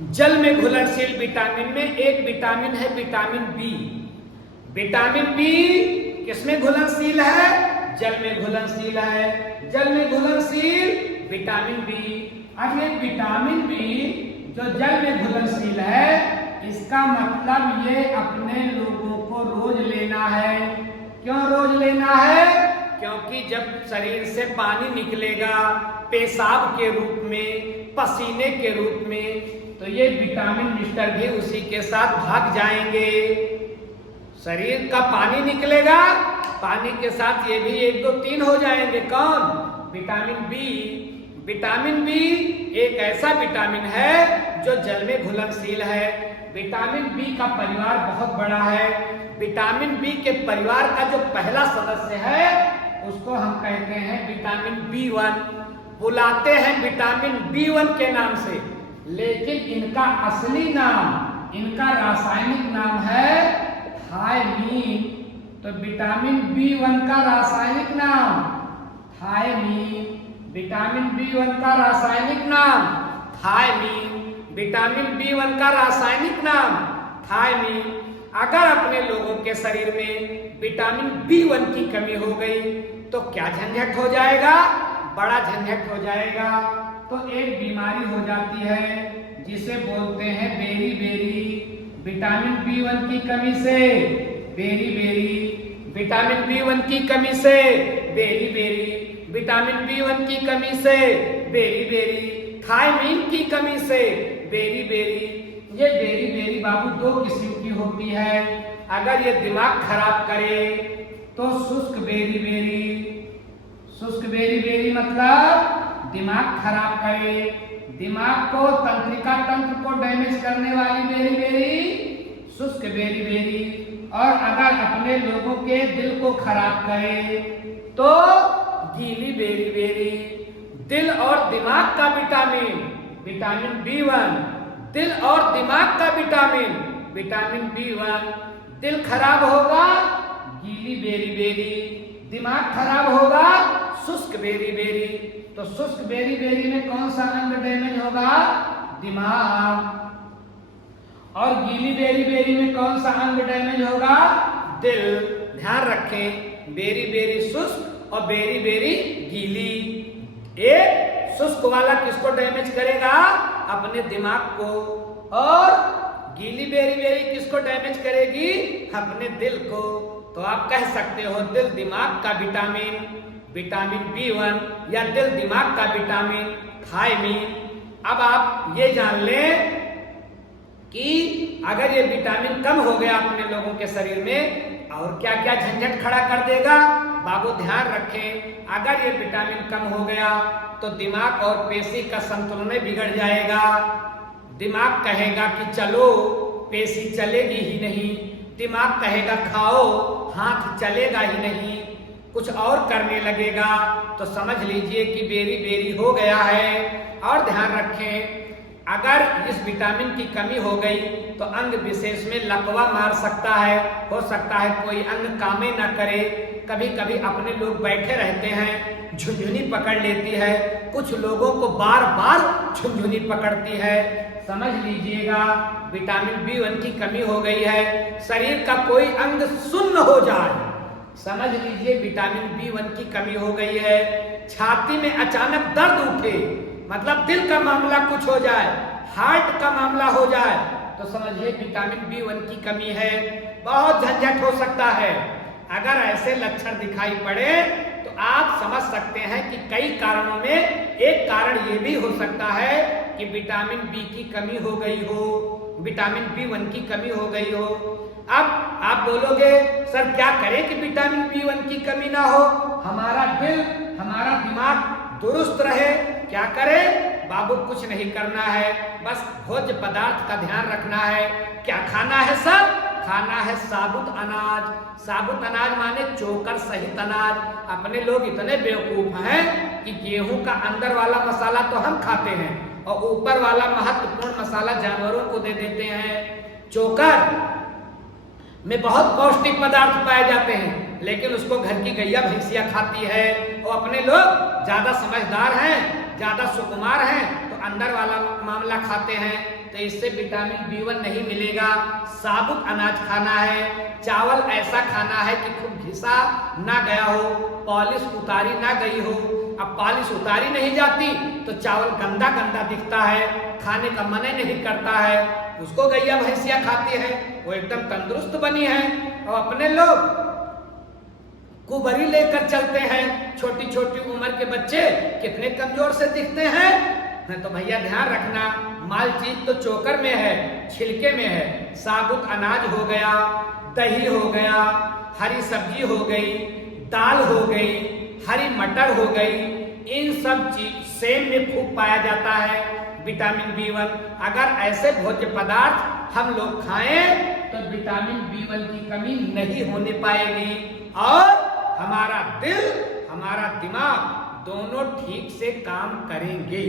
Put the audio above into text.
जल में घुलनशील विटामिन में एक विटामिन है विटामिन बी। विटामिन बी किसमें घुलनशील है? जल में घुलनशील है। जल में घुलनशील विटामिन बी। अब ये विटामिन बी जो जल में घुलनशील है, इसका मतलब ये अपने लोगों को रोज लेना है। क्यों रोज लेना है? क्योंकि जब शरीर से पानी निकलेगा पेशाब के रूप में, पसीने के रूप में, तो ये विटामिन मिस्टर भी उसी के साथ भाग जाएंगे। शरीर का पानी निकलेगा, पानी के साथ ये भी 1 2 3 हो जाएंगे। कौन? Vitamin B. विटामिन बी एक ऐसा विटामिन है जो जल में घुलनशील है। विटामिन बी का परिवार बहुत बड़ा है। विटामिन बी के परिवार का जो पहला सदस्य है उसको हम कहते हैं विटामिन B1। बुलाते हैं विटामिन B1 के नाम से, लेकिन इनका असली नाम, इनका रासायनिक नाम है थायमीन। तो विटामिन B1 का रासायनिक नाम थायमीन। विटामिन B1 का रासायनिक नाम थायमीन। विटामिन B1 का रासायनिक नाम थायमीन। अगर अपने लोगों के शरीर में विटामिन B1 की कमी हो गई तो क्या झंझट हो जाएगा? बड़ा झंझट हो जाएगा। तो एक बीमारी हो जाती है जिसे बोलते हैं बेरी बेरी। विटामिन B1 की कमी से बेरी बेरी। विटामिन B1 की कमी से बेरी बेरी। विटामिन B1 की कमी से बेरी बेरी। थायमीन की कमी से बेरी बेरी। ये बेरी बेरी बाबू 2 किस्म की होती है। अगर ये दिमाग खराब करे तो शुष्क बेरी बेरी। शुष्क बेरी बेरी मतलब दिमाग खराब करे, दिमाग को, तंत्रिका तंत्र को डैमेज करने वाली बेरी बेरी शुष्क बेरी बेरी। और अगर अपने लोगों के दिल को खराब करे तो गीली बेरी बेरी। दिल और दिमाग का विटामिन विटामिन B1, दिल और दिमाग का विटामिन विटामिन B1। दिल खराब होगा गीली बेरी बेरी, दिमाग खराब होगा शुष्क बेरी बेरी। तो शुष्क बेरी बेरी में कौन सा अंग डैमेज होगा? दिमाग। और गीली बेरी बेरी में कौन सा अंग डैमेज होगा? दिल। ध्यान रखें, बेरी बेरी शुष्क और बेरी बेरी गीली। एक शुष्क वाला किसको डैमेज करेगा? अपने दिमाग को। और गीली बेरी बेरी किसको डैमेज करेगी? अपने दिल को। तो आप कह सकते हो दिल दिमाग का विटामिन विटामिन B1 या दिल दिमाग का विटामिन थायमीन। अब आप ये जान लें कि अगर ये विटामिन कम हो गया अपने लोगों के शरीर में और क्या क्या झंझट खड़ा कर देगा। बाबू ध्यान रखें, अगर ये विटामिन कम हो गया तो दिमाग और पेशी का संतुलन बिगड़ जाएगा। दिमाग कहेगा कि चलो, पेशी चलेगी ही नहीं। दिमाग कहेगा खाओ, हाथ चलेगा ही नहीं। कुछ और करने लगेगा तो समझ लीजिए कि बेरी बेरी हो गया है। और ध्यान रखें, अगर इस विटामिन की कमी हो गई तो अंग विशेष में लकवा मार सकता है। हो सकता है कोई अंग कामे न करे। कभी कभी अपने लोग बैठे रहते हैं, झुनझुनी पकड़ लेती है। कुछ लोगों को बार बार झुनझुनी पकड़ती है। समझ लीजिएगा विटामिन B1 की कमी हो गई है। शरीर का कोई अंग सुन्न हो जाए, समझ लीजिए विटामिन B1 की कमी हो गई है। छाती में अचानक दर्द उठे, मतलब दिल का मामला कुछ हो जाए, हार्ट का मामला हो जाए, तो समझिए विटामिन B1 की कमी है। बहुत झंझट हो सकता है। अगर ऐसे लक्षण दिखाई पड़े तो आप समझ सकते हैं कि कई कारणों में एक कारण ये भी हो सकता है कि विटामिन B की कमी हो गई हो, विटामिन B1 की कमी हो गई हो। अब आप बोलोगे सर क्या करें कि विटामिन B1 की कमी ना हो, हमारा दिल, हमारा दिमाग दुरुस्त रहे। क्या करें? बाबू कुछ नहीं करना है, बस भोज्य पदार्थ का ध्यान रखना है। क्या खाना है सर? खाना है साबुत अनाज। साबुत अनाज माने चोकर सहित अनाज। अपने लोग इतने बेवकूफ हैं कि गेहूं का अंदर वाला मसाला तो हम खाते हैं और ऊपर वाला महत्वपूर्ण मसाला जानवरों को दे देते हैं। चोकर में बहुत पौष्टिक पदार्थ पाए जाते हैं, लेकिन उसको घर की गैया भैंसिया खाती है। और अपने लोग ज्यादा समझदार हैं, ज्यादा सुकुमार हैं, तो अंदर वाला मामला खाते हैं। तो इससे विटामिन B1 नहीं मिलेगा। साबुत अनाज खाना है, चावल ऐसा खाना है कि खूब घिसा ना गया हो, पॉलिश उतारी ना गई हो। अब पॉलिश उतारी नहीं जाती तो चावल गंदा गंदा दिखता है, खाने का मन नहीं करता है, उसको गैया भैंसिया खाती है, वो एकदम तंदुरुस्त बनी है। और अपने लोग कुबरी लेकर चलते हैं, छोटी छोटी उम्र के बच्चे कितने कमजोर से दिखते हैं। तो भैया ध्यान रखना, माल चीज तो चोकर में है, छिलके में है। साबुत अनाज हो गया, दही हो गया, हरी सब्जी हो गई, दाल हो गई, हरी मटर हो गई, इन सब चीज सेम में खूब पाया जाता है विटामिन B1। अगर ऐसे भोज्य पदार्थ हम लोग खाएं तो विटामिन B1 की कमी नहीं होने पाएगी और हमारा दिल, हमारा दिमाग दोनों ठीक से काम करेंगे।